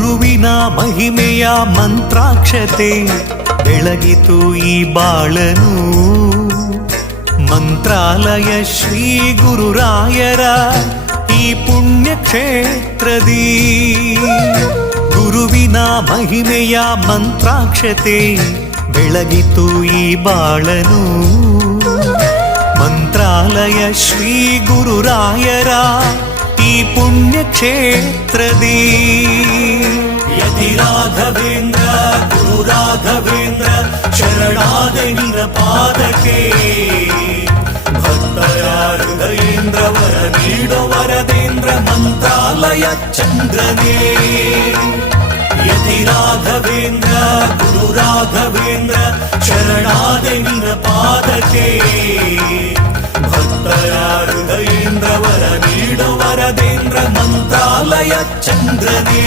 ಗುರುವಿನ ಮಹಿಮೆಯ ಮಂತ್ರಾಕ್ಷತೆ ಬೆಳಗಿತು ಈ ಬಾಳನು. ಮಂತ್ರಾಲಯ ಶ್ರೀ ಗುರುರಾಯರ ಈ ಪುಣ್ಯ ಕ್ಷೇತ್ರದಿ ಗುರುವಿನ ಮಹಿಮೆಯ ಮಂತ್ರಾಕ್ಷತೆ ಬೆಳಗಿತು ಈ ಬಾಳನು. ಮಂತ್ರಾಲಯ ಶ್ರೀ ಗುರುರಾಯರ ಈ ಪುಣ್ಯ ಕ್ಷೇತ್ರದಿ ಯತಿ ರಾಘವೇಂದ್ರ ಗುರು ರಾಘವೇಂದ್ರ ಶರಣಾದ ನಿನ ಪಾದಕ್ಕೆ. ಭಕ್ತರ ಹೃದಯೇಂದ್ರ ವರ ನೀಡೋ ವರದೇಂದ್ರ ಮಂತ್ರಾಲಯ ಚಂದ್ರನೇ. ಯತಿ ರಾಘವೇಂದ್ರ ಗುರು ರಾಘವೇಂದ್ರ ಶರಣಾದ ನಿನ ಪಾದಕ್ಕೆ. ಭಕ್ತರ ಹೃದಯೇಂದ್ರ ವರ ನೀಡೋ ವರದೇಂದ್ರ ಮಂತ್ರಾಲಯ ಚಂದ್ರನೇ.